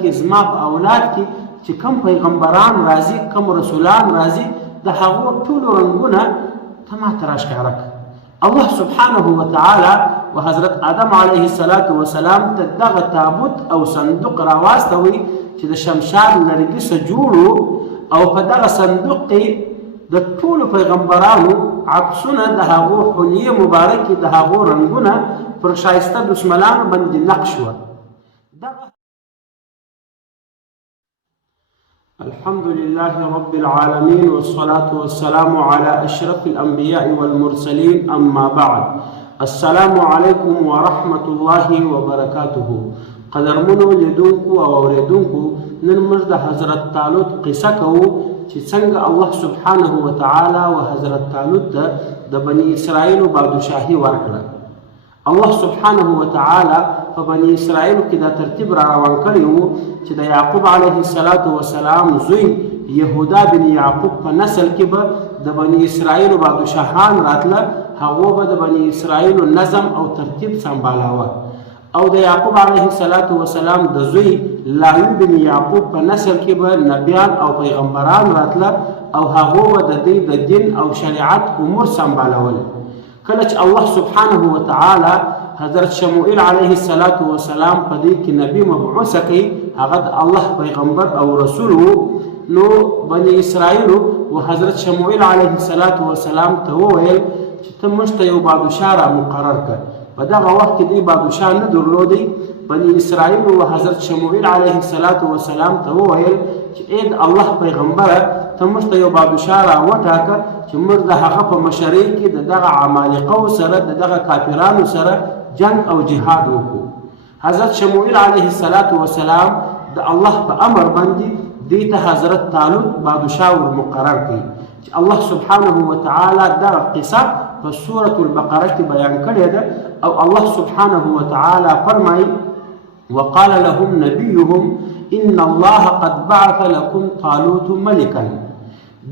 کې زما په اولاد کې چې کوم پیغمبران راځي کوم رسولان راځي د هغو ټولو رنګونه ته ماته راښکاره کړه. الله سبحانه وتعالی و حضرت آدم علیه السلام ته دغه تابوت او صندوق راواستوي چې د شمشاد لرګي څخه جوړ او په دغه صندوق کې د ټولو پیغمبرانو عکسونه د هغو حلیې مبارکې د هغو رنګونه پر ښایسته دشمنانو باندې نقش وه. الحمد لله رب العالمين والصلاة والسلام على أشرف الأنبياء والمرسلين أما بعد. السلام عليكم ورحمة الله وبركاته. قدرمنو لیدونکو او اوریدونکو نن موږ د حضرت طالوت قصه کوو چې څنګه الله سبحانه وتعالی و حضرت طالوت ته د بني اسرائیلو بادشاهي ورکړه. الله سبحانه وتعالی په بني اسرائیلو کې دا ترتیب را روان کړی و چې د یعقوب علیه السلام زوی یهودا بن یعقوب په نسل کې به د بني اسرائیلو بادشاهان راتله، هغو به د بني اسرائیلو نظم او ترتیب سنبالاوه. او د یعقوب علیه السلام د زوی لاوی بن یعقوب په نسل کې به نبیان او پیغمبران راتله او هغو به د دوی د دین او شریعت امور سنبالول. کله چې الله سبحانه وتعالی حضرت شموئیل علیه السلام په دې کې نبی مبعوثه کړي، هغه د الله پیغمبر او رسول و، نو بني اسرائیلو و حضرت شموئیل علیه السلام ته وویل چې ته موږ ته یو بادشاه را مقرر کړه. په دغه وخت کې دوی بادشاه نه درلودی. بني اسرائیلو و حضرت شموئیل علیه السلام ته وویل چې ای د الله پیغمبره ته موږ ته یو بادشاه را وټاکه چې موږ د هغه په مشرۍ کې د دغه عمالقو سره د دغه کافرانو سره جنگ او جهاد وکړو. حضرت شموئیل علیه السلام د الله په امر باندې دې ته حضرت طالوت بادشاه ور مقرر کړي چې الله سبحانه وتعالی دغه قصه په سورة البقره کې بیان کړې ده. او الله سبحانه وتعالی فرمایي وقال لهم نبيهم ان الله قد بعث لكم طالوت ملكا.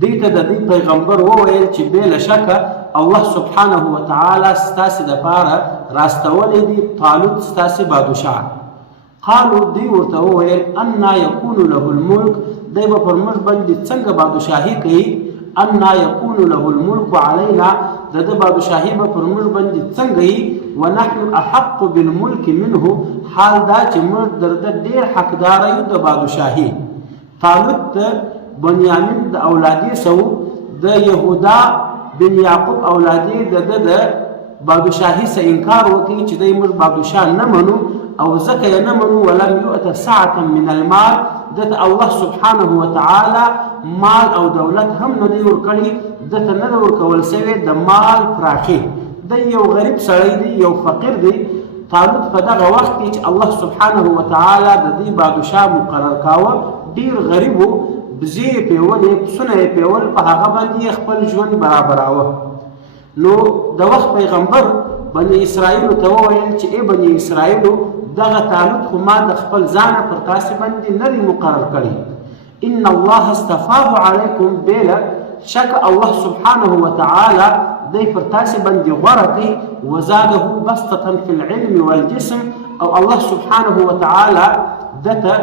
دې ته د دې پیغمبر وویل چې بې شکه الله سبحانه وتعالی ستاسې دپاره راستولی دی طالوت ستاسې بادشاه. قالو دوی ورته وویل انا یکون له الملک، دی به پر موږ باندې څنګه بادشاهي کوي؟ انا یکون له الملک علینا، د ده بادشاهي به پر موږ باندې څنګه وي؟ ونحن احق بالملک منه، حال دا چې موږ در ده ډېر حقداره یو د بادشاهي. طالوت د بنیامین د اولادې سو د یهودا بن یعقوب اولادې د ده د بادشاهي څخه انکار وکړي چې دی موږ بادشاه نه منو، او ځکه یې نه منو ولم یؤت سعة من المال، دته الله سبحانه وتعالی مال او دولت هم نه دی ورکړي، دته نه دی ورکول سوی د مال پراخي. دی یو غریب سړی دی، یو فقیر دی. طالوت په دغه وخت کې چې الله سبحانه وتعالی د دې بادشاه مقرر کاوه ډېر غریب و، بزې یې پیولې، پسونه یې پیول، په هغه باندې یې خپل ژوند برابراوه. نو د وخت پیغمبر بني اسرائیلو ته وویل چې ای بني اسرائیلو دغه طالوت خو ما د خپل ځانه پر تاسې باندې نه دی مقرر کړی. ان الله استفاه علیکم، بېله شک الله سبحانه وتعالی دی پر تاسې باندې غوره کړي. وزاده بسطة فی العلم والجسم، او الله سبحانه وتعالی دته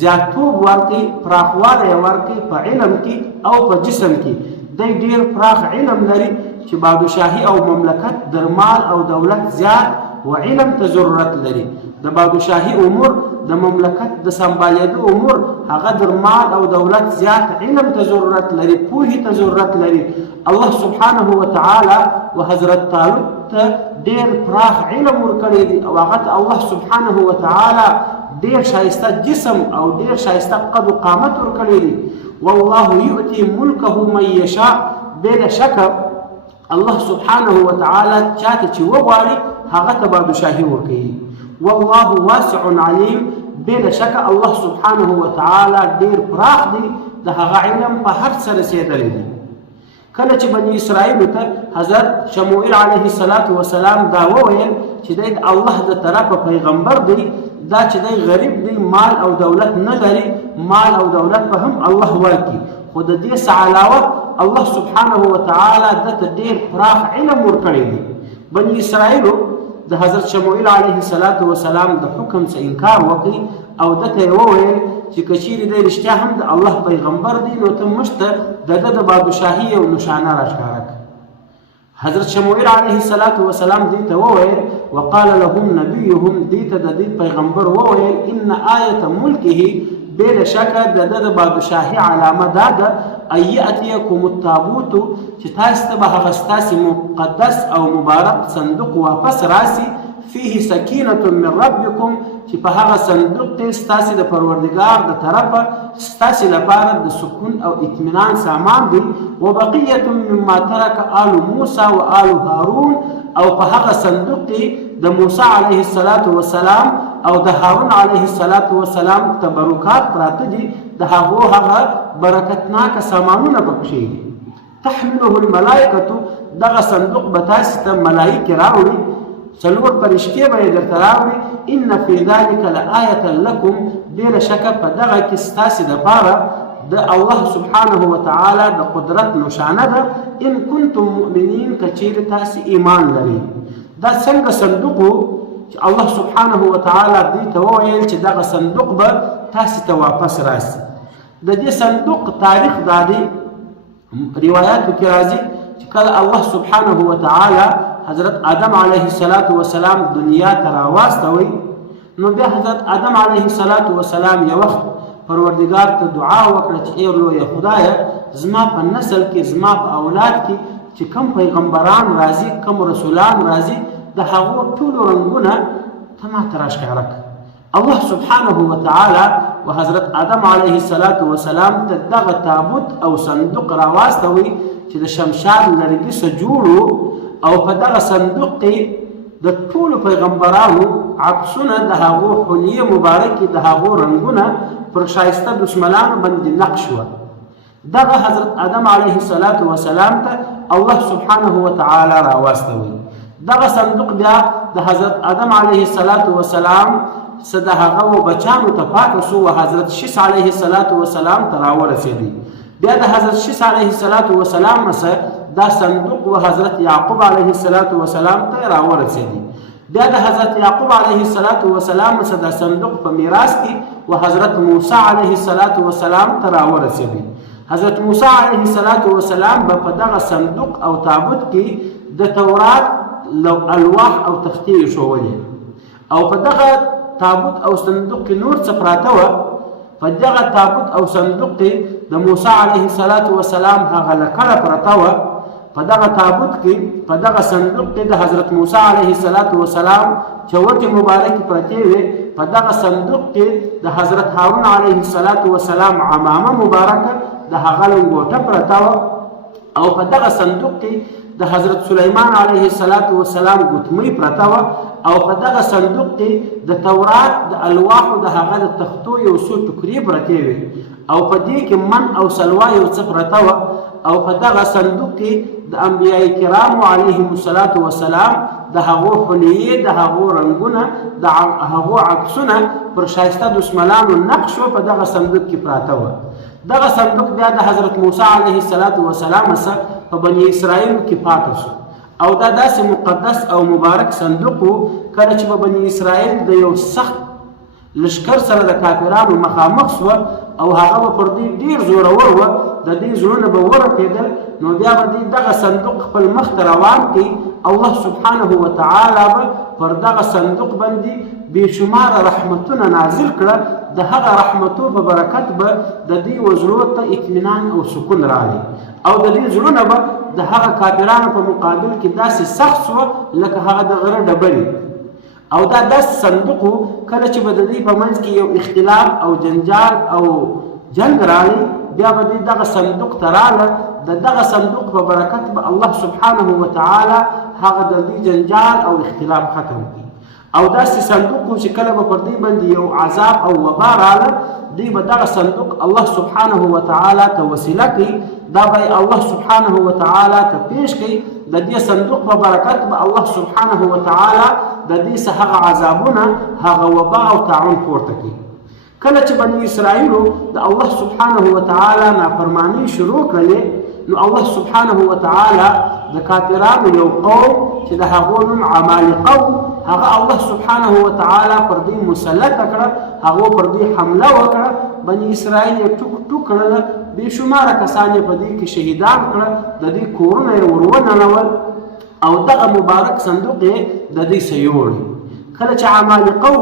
زیاتوب ورکړي، پراخوالی ورکړي په علم کې او په جسم کې. دی ډېر پراخ علم لري چې بادشاهي او مملکت در مال او دولت زیات و علم ته ضرورت لري. د بادشاهي امور د مملکت د سنبالېدو امور هغه در مال او دولت زیات علم ته ضرورت لري، پوهې ته ضرورت لري. الله سبحانه وتعالی و حضرت طالوت ته ډېر پراخ علم ورکړی دی، او هغه ته الله سبحانه وتعالی ډېر ښایسته جسم او ډېر ښایسته قد و قامت ورکړی دی. والله یؤتي ملکه من یشاء، بېله شکه الله سبحانه وتعالی چاته چې وغواړي هغه ته بادشاهي ورکوي. والله واسع علیم، بېله شکه الله سبحانه وتعالی ډېر پراخ دی، د هغه علم په هر څه رسېدلی دی. کله چې بني اسرائیلو ته حضرت شموئیل علیه السلام دا وویل چې دی د الله د طرفه پیغمبر دی، دا چې دی غریب دی، مال او دولت نه لري، مال او دولت به هم الله ورکړي، خو د دې څخه علاوه الله سبحانه وتعالی دته ډېر پراخ علم ورکړی دی. بني اسرائیلو د حضرت شموئیل علیه السلام د حکم څخه انکار وکړي، او دته یې وویل چې که چیرې دی رښتیا هم د الله پیغمبر دی نو ته موږ ته د ده د بادشاهي یو نشانه راښکاره کړه. حضرت شموئیل علیه السلام دې ته وویل وقال لهم نبیهم دې ته د دې پیغمبر وویل ان آیة ملکه بلا شکه د ده د بادشاهي علامه دا ده ان یأتیکم التابوت چې تاسو ته به هغه ستاسې مقدس او مبارک صندوق واپس راسي فيه سکینة من ربکم چې په هغه صندوق کې ستاسې د پروردګار د طرفه ستاسې لپاره د سکون او اطمینان سامان دی. وبقیة مما ترک آل موسی و آل هارون او په هغه صندوق کې د موسی علیه السلام او د هارون علیه السلام تبرکات پراته دي د هغه برکتناکه سامانونه پکښې دي. تحمله الملائکة دغه صندوق به تاسې ته ملایکې راوړي څلور فرشتې به یې درته راوړي. ان فی ذلک لآیة لکم بلا شکه په دغه کې ستاسې دپاره د الله سبحانه وتعالی د قدرت نشانه ده ان کنتم مؤمنین که چیرې تاسې ایمان لرئ. دا څنګه صندوق و چې الله سبحانه وتعالی دې ته وویل چې دغه صندوق به تاسې ته واپس راسي. د دې صندوق تاریخ دا دی روایاتو کې راځي چې کله الله سبحانه وتعالی حضرت آدم علیه السلام دنیا ته راواستوي نو بیا حضرت آدم علیه السلام یو وخت پروردګار ته دعا وکړه چې ای لویه خدایه زما په نسل کې زما په اولاد کې چې کم پیغمبران راځي کم رسولان راځي د هغو ټولو رنګونه ته ماته راښکاره کړه. الله سبحانه وتعالی و حضرت آدم علیه السلام ته دغه تابوت او صندوق راواستوي چې د شمشاد لرګي څخه جوړ او په دغه صندوق کې د ټولو پیغمبرانو عکسونه د هغو حلیې مبارکې د هغو رنګونه پر ښایسته دشمنانو باندې نقش وه. دغه حضرت آدم علیه السلام ته الله سبحانه وتعالی راواستوي. دغه صندوق بیا د حضرت آدم علیه السلام څه د هغه بچانو ته پاتې شو و حضرت شیس علیه السلام ته راورسېدی. بیا د حضرت شیس علیه السلام څخه دا صندوق و حضرت یعقوب علیه السلام ته راورسېدی. بیا د حضرت یعقوب علیه السلام څخه دا صندوق په میراث کې و حضرت موسی علیه السلام ته راورسېدی. حضرت موسی علیه السلام به په دغه صندوق او تابوت کې د تورات الواح او تختې ایښولې او په دغه تابوت او صندوق کې نور څه پراته وه. په دغه تابوت او صندوق کې د موسی علیه السلام هغه لکړه پرته وه. په دغه تابوت کې په دغه صندوق کې د حضرت موسی علیه السلام چوټې مبارکې پرتې وې. په دغه صندوق کې د حضرت هارون علیه السلام عمامه مبارکه د هغه لنګوټه پرته وه او په دغه صندوق کې د حضرت سلیمان علیه السلام ګوتمۍ پرته وه او په دغه صندوق کې د تورات د الواحو د هغه د تختو یو څو ټوکرې پرتې وې او په دې کې من او سلوا یو څه پرته وه او په دغه صندوق کې د انبیاء کرامو علیهم السلام د هغو حلیې د هغو رنګونه د هغو عکسونه پر ښایسته دشمنانو نقش په دغه صندوق کې پراته وه. دغه صندوق بیا د حضرت موسی علیه السلام څخه په بني اسرائیلو کې پاتې شو او دا داسې مقدس او مبارک صندوق و کله چې په بني اسرائیل د یو سخت لشکر سره د کافرانو مخامخ شوه او هغه به پر دې ډېر زورور وه د دې زړونه به ورپېدل نو بیا به دې دغه صندوق خپل مخ ته روان کړي. الله سبحانه وتعالی به پر دغه صندوق باندې بېشماره رحمتونه نازل کړه. د هغه رحمتو په برکت به د دې زړو ته اطمینان او سکون راغی او د دې زړونه به د هغه کافرانو په مقابل کې داسې سخت شوه لکه هغه د غره ډبرې او دا داسې صندوق و کله چې به د دې په منځ کې یو اختلاف او جنجال او جنګ راغی بیا به دې دغه صندوق ته راغله. د دغه صندوق په برکت به الله سبحانه وتعالی هغه د دې جنجال او اختلاف ختم کړي او داسې صندوق و چې کله به پر دې باندې یو عذاب او وبا راغله دوی به دغه صندوق الله سبحانه وتعالی ته وسیله کړي. دا به الله سبحانه وتعالی ته پیش کړي. د دې صندوق په برکت به الله سبحانه وتعالی د دې څخه هغه عذابونه هغه وبا او طاعون پورته کړي. کله چې بني اسرائیلو د الله سبحانه وتعالی نافرمانی شروع کړلې نو الله سبحانه وتعالی د کافرانو یو قوم چې د هغو نوم عمالقه و هغه الله سبحانه وتعالى پر دې مسلط کړه، هغه پر دې حمله وکړه. بني اسرائیل یې ټوک ټوک کړل، بې شماره کسان یې په دې کې شهیدان کړه، د دې کورونه یې ور وننول او دغه مبارک صندوق یې د دې څه یوړی. کله چې عمالقو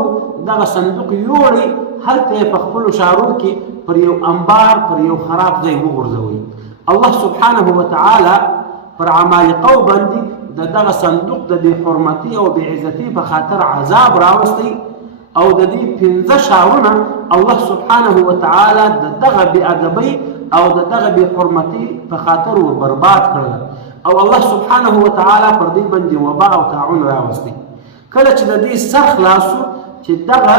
دغه صندوق یوړی، هلته یې په خپلو ښارونو کې پر یو انبار، پر یو خراب ځای وغورځوئ. الله سبحانه وتعالى پر عمالقو باندې د دغه صندوق د دې حرمتي او بې عزتي په خاطر عذاب راوستی او د دې 15 ښارونه الله سبحانه وتعالى د دغه بې ادبۍ او د دغه بې حرمتي په خاطر ور برباد کړل او الله سبحانه وتعالى پر دې باندې وبا او طاعون راوستی. کله چې د دې سر خلاصو چې دغه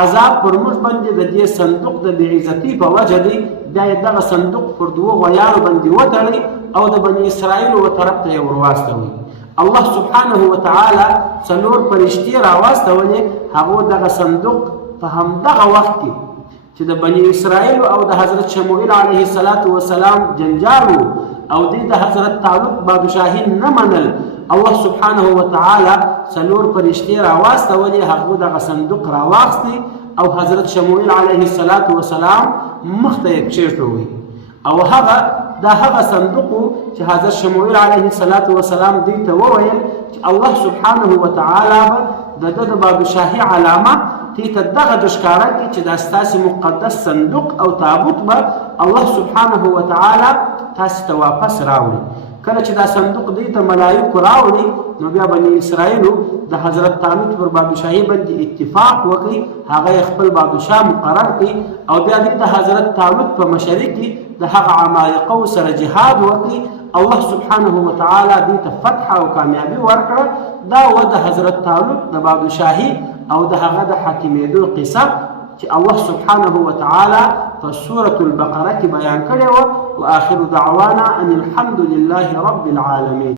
عذاب پر موږ باندې د دې صندوق د بې عزتي په وجه دی، بیا یې دغه صندوق پر 2 غویانو باندې وتړئ او د بني اسرائیلو و طرف ته یې ور واستوئ. الله سبحانه وتعالى 4 فرشتې راواستولې، هغو دغه صندوق په همدغه وخت کې چې د بني اسرائیلو او د حضرت شموئیل علیه السلام جنجال او د حضرت طالوت بادشاهي نه منل، الله سبحانه وتعالى 4 فرشتې راواستولې، هغو دغه صندوق راواخستی او حضرت شموئیل علیه السلام مخ ته یې کښېښوئ. او دا هغه صندوق چې حضرت شموئیل علیه السلام دوی ته وویل چې الله سبحانه وتعالى به د بادشاهي علامه دې ته دغه ښکاره کړي چې دا ستاسې مقدس صندوق او تابوت به الله سبحانه وتعالى تاسې ته واپس راوړي. کله چې دا صندوق دوی ته ملایکو راوړي، نو بیا بني اسرائیلو د حضرت طالوت پر بادشاهي باندې اتفاق وکړي، هغه یې خپل بادشاه مقرر کړي او بیا دوی د حضرت طالوت په مشرۍ کې د هغه عمالقو سره جهاد وکړي. الله سبحانه وتعالى دوی ته فتح او کامیابي ورکړه. دا و د حضرت طالوت د بادشاهي او د هغه د حاکمېدو قصه چې الله سبحانه وتعالى په سورة البقره کې بیان کړې وه. وآخر دعوانا ان الحمد لله رب العالمين.